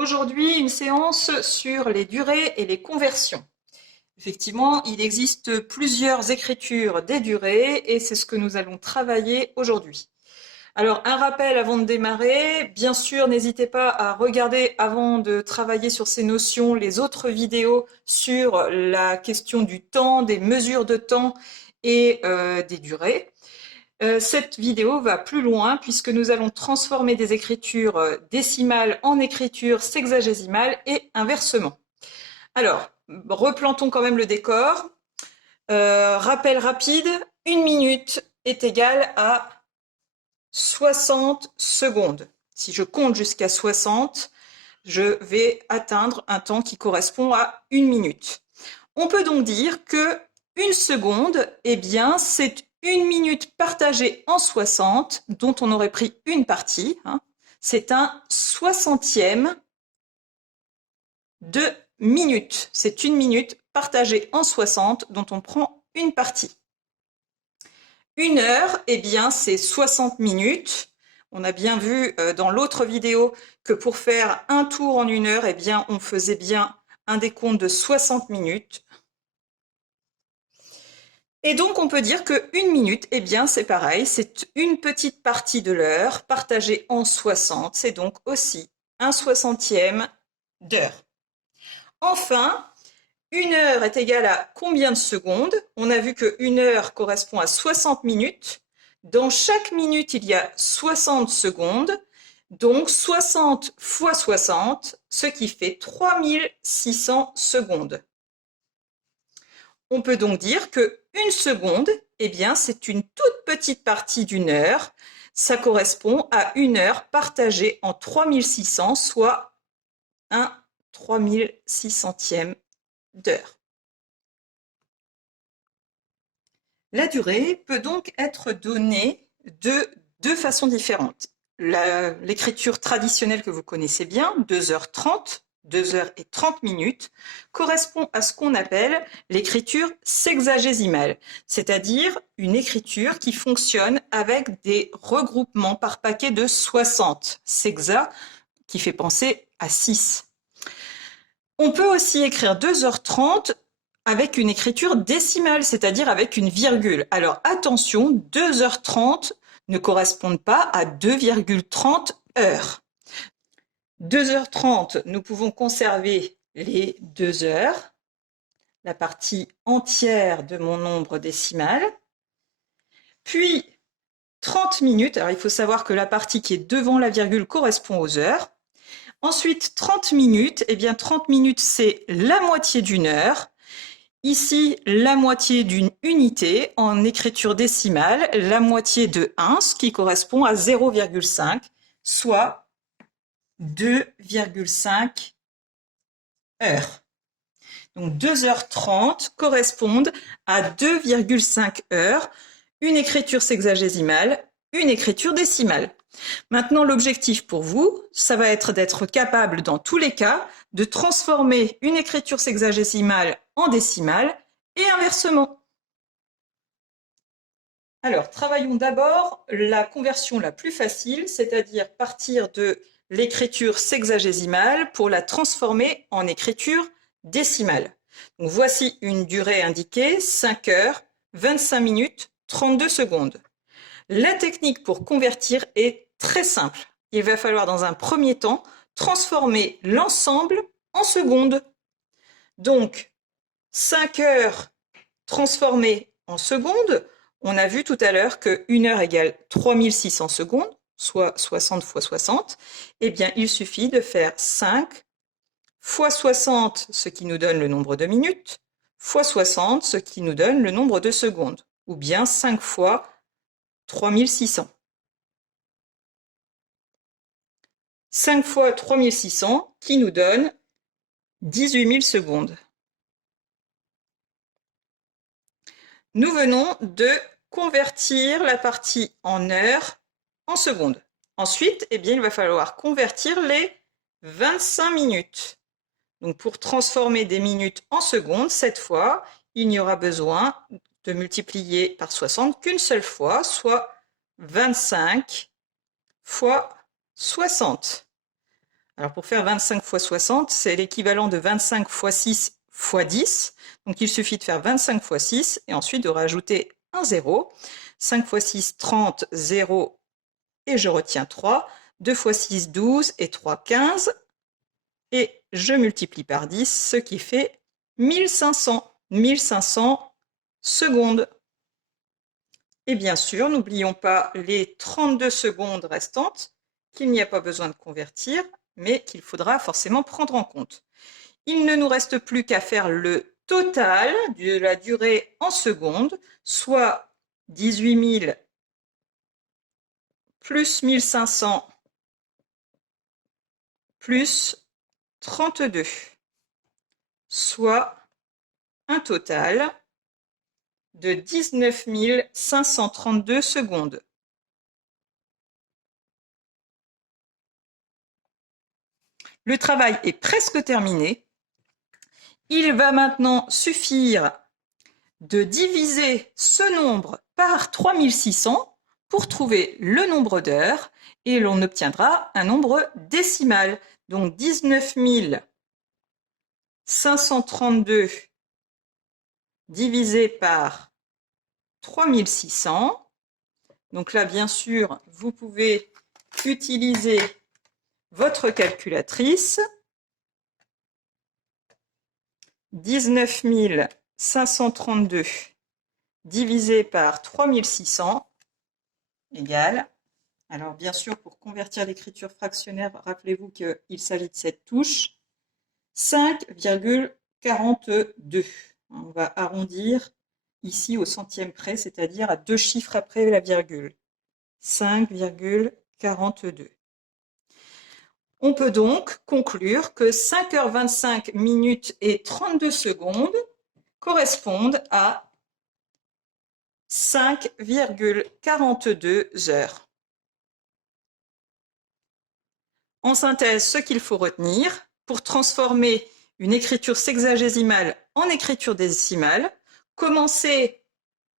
Aujourd'hui, une séance sur les durées et les conversions. Effectivement, il existe plusieurs écritures des durées et c'est ce que nous allons travailler aujourd'hui. Alors, un rappel avant de démarrer. Bien sûr, n'hésitez pas à regarder avant de travailler sur ces notions les autres vidéos sur la question du temps, des mesures de temps et des durées. Cette vidéo va plus loin puisque nous allons transformer des écritures décimales en écritures sexagésimales et inversement. Alors, replantons quand même le décor. Rappel rapide, 1 minute est égale à 60 secondes. Si je compte jusqu'à 60, je vais atteindre un temps qui correspond à 1 minute. On peut donc dire que 1 seconde, eh bien, c'est 1 minute partagée en 60, dont on aurait pris une partie. C'est un 60e de minute. C'est 1 minute partagée en 60, dont on prend une partie. 1 heure, eh bien, c'est 60 minutes. On a bien vu dans l'autre vidéo que pour faire un tour en 1 heure, eh bien, on faisait bien un décompte de 60 minutes. Et donc, on peut dire que 1 minute, eh bien, c'est pareil, c'est une petite partie de l'heure partagée en 60. C'est donc aussi un 60e d'heure. Enfin, 1 heure est égale à combien de secondes? On a vu que 1 heure correspond à 60 minutes. Dans chaque minute, il y a 60 secondes. Donc 60 fois 60, ce qui fait 3600 secondes. On peut donc dire que 1 seconde, eh bien, c'est une toute petite partie d'1 heure. Ça correspond à 1 heure partagée en 3600, soit un 3600e d'heure. La durée peut donc être donnée de deux façons différentes. L'écriture traditionnelle que vous connaissez bien, 2h30, 2h30, correspond à ce qu'on appelle l'écriture sexagésimale, c'est-à-dire une écriture qui fonctionne avec des regroupements par paquet de 60, sexa qui fait penser à 6. On peut aussi écrire 2h30 avec une écriture décimale, c'est-à-dire avec une virgule. Alors attention, 2h30 ne correspondent pas à 2,30 heures. 2h30, nous pouvons conserver les 2 heures, la partie entière de mon nombre décimal. Puis 30 minutes, alors il faut savoir que la partie qui est devant la virgule correspond aux heures. Ensuite, 30 minutes, eh bien 30 minutes c'est la moitié d'une heure. Ici, la moitié d'une unité en écriture décimale, la moitié de 1, ce qui correspond à 0,5, soit 2,5 heures. Donc 2h30 correspondent à 2,5 heures, une écriture sexagésimale, une écriture décimale. Maintenant, l'objectif pour vous, ça va être d'être capable, dans tous les cas, de transformer une écriture sexagésimale en décimale et inversement. Alors, travaillons d'abord la conversion la plus facile, c'est-à-dire partir de l'écriture sexagésimale pour la transformer en écriture décimale. Donc, voici une durée indiquée, 5 heures, 25 minutes, 32 secondes. La technique pour convertir est très simple. Il va falloir dans un premier temps transformer l'ensemble en secondes. Donc, 5 heures transformées en secondes, on a vu tout à l'heure que 1 heure égale 3600 secondes, soit 60 fois 60. Eh bien, il suffit de faire 5 fois 60, ce qui nous donne le nombre de minutes, fois 60, ce qui nous donne le nombre de secondes, ou bien 5 fois 3600. 5 fois 3600 qui nous donne 18 000 secondes. Nous venons de convertir la partie en heures en secondes. Ensuite, eh bien, il va falloir convertir les 25 minutes. Donc, pour transformer des minutes en secondes, cette fois, il n'y aura besoin de multiplier par 60 qu'une seule fois, soit 25 fois 60. Alors pour faire 25 fois 60, c'est l'équivalent de 25 fois 6 fois 10. Donc il suffit de faire 25 fois 6 et ensuite de rajouter un 0. 5 fois 6, 30, 0 et je retiens 3. 2 fois 6, 12 et 3, 15. Et je multiplie par 10, ce qui fait 1500. 1500 secondes. Et bien sûr, n'oublions pas les 32 secondes restantes qu'il n'y a pas besoin de convertir, mais qu'il faudra forcément prendre en compte. Il ne nous reste plus qu'à faire le total de la durée en secondes, soit 18 000 plus 1500 plus 32, soit un total de 19 532 secondes. Le travail est presque terminé. Il va maintenant suffire de diviser ce nombre par 3600 pour trouver le nombre d'heures et l'on obtiendra un nombre décimal. Donc 19 532 divisé par 3600. Donc là, bien sûr, vous pouvez utiliser votre calculatrice. 19 532 divisé par 3600 égale, alors bien sûr pour convertir l'écriture fractionnaire, rappelez-vous qu'il s'agit de cette touche, 5,42. On va arrondir ici au centième près, c'est-à-dire à 2 chiffres après la virgule. 5,42. On peut donc conclure que 5h25 minutes et 32 secondes correspondent à 5,42 heures. En synthèse, ce qu'il faut retenir, pour transformer une écriture sexagésimale en écriture décimale, commencez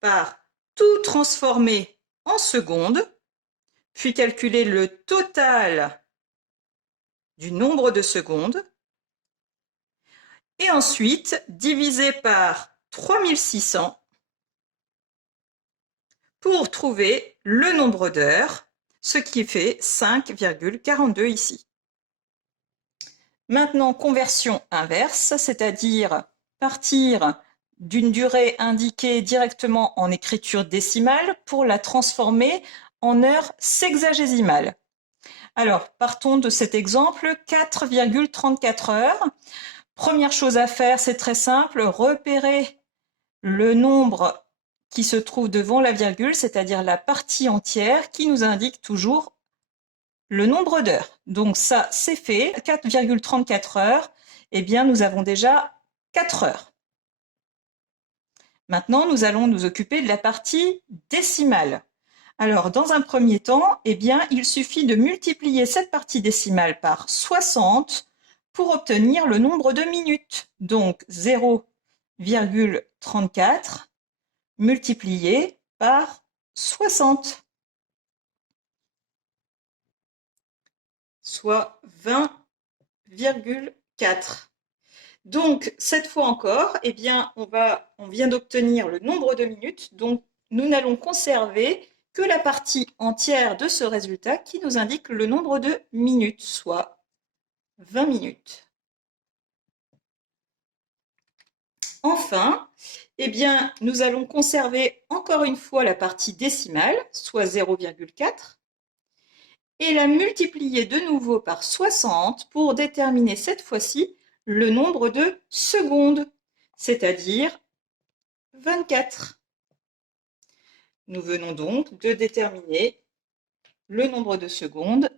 par tout transformer en secondes, puis calculer le total du nombre de secondes, et ensuite diviser par 3600 pour trouver le nombre d'heures, ce qui fait 5,42 ici. Maintenant, conversion inverse, c'est-à-dire partir d'une durée indiquée directement en écriture décimale pour la transformer en heures sexagésimales. Alors, partons de cet exemple, 4,34 heures. Première chose à faire, c'est très simple, repérer le nombre qui se trouve devant la virgule, c'est-à-dire la partie entière qui nous indique toujours le nombre d'heures. Donc ça, c'est fait. 4,34 heures, eh bien, nous avons déjà 4 heures. Maintenant, nous allons nous occuper de la partie décimale. Alors, dans un premier temps, eh bien, il suffit de multiplier cette partie décimale par 60 pour obtenir le nombre de minutes. Donc, 0,34 multiplié par 60, soit 20,4. Donc, cette fois encore, eh bien, on vient d'obtenir le nombre de minutes, donc nous n'allons conserver que la partie entière de ce résultat qui nous indique le nombre de minutes, soit 20 minutes. Enfin, eh bien, nous allons conserver encore une fois la partie décimale, soit 0,4, et la multiplier de nouveau par 60 pour déterminer cette fois-ci le nombre de secondes, c'est-à-dire 24. Nous venons donc de déterminer le nombre de secondes,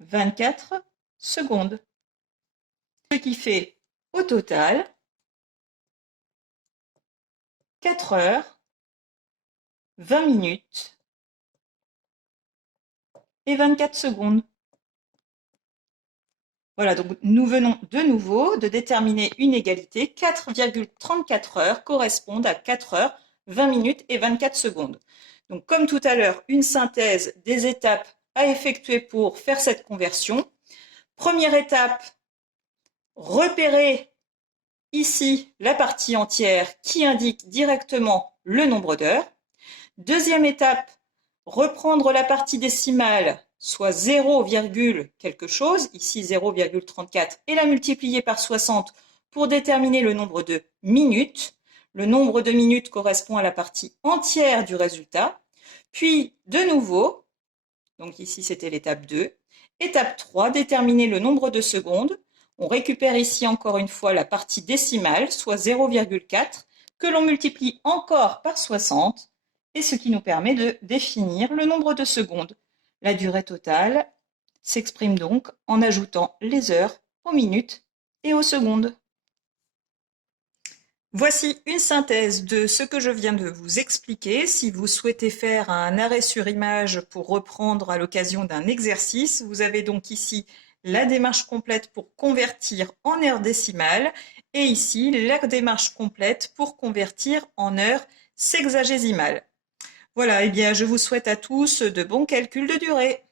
24 secondes. Ce qui fait au total 4 heures, 20 minutes et 24 secondes. Voilà, donc nous venons de nouveau de déterminer une égalité. 4,34 heures correspondent à 4 heures, 20 minutes et 24 secondes. Donc comme tout à l'heure, une synthèse des étapes à effectuer pour faire cette conversion. Première étape, repérer ici la partie entière qui indique directement le nombre d'heures. Deuxième étape, reprendre la partie décimale, soit 0, quelque chose, ici 0,34, et la multiplier par 60 pour déterminer le nombre de minutes. Le nombre de minutes correspond à la partie entière du résultat. Puis, de nouveau, donc ici c'était l'étape 2, étape 3, déterminer le nombre de secondes. On récupère ici encore une fois la partie décimale, soit 0,4, que l'on multiplie encore par 60, et ce qui nous permet de définir le nombre de secondes. La durée totale s'exprime donc en ajoutant les heures aux minutes et aux secondes. Voici une synthèse de ce que je viens de vous expliquer. Si vous souhaitez faire un arrêt sur image pour reprendre à l'occasion d'un exercice, vous avez donc ici la démarche complète pour convertir en heures décimales et ici la démarche complète pour convertir en heures sexagésimales. Voilà, eh bien je vous souhaite à tous de bons calculs de durée.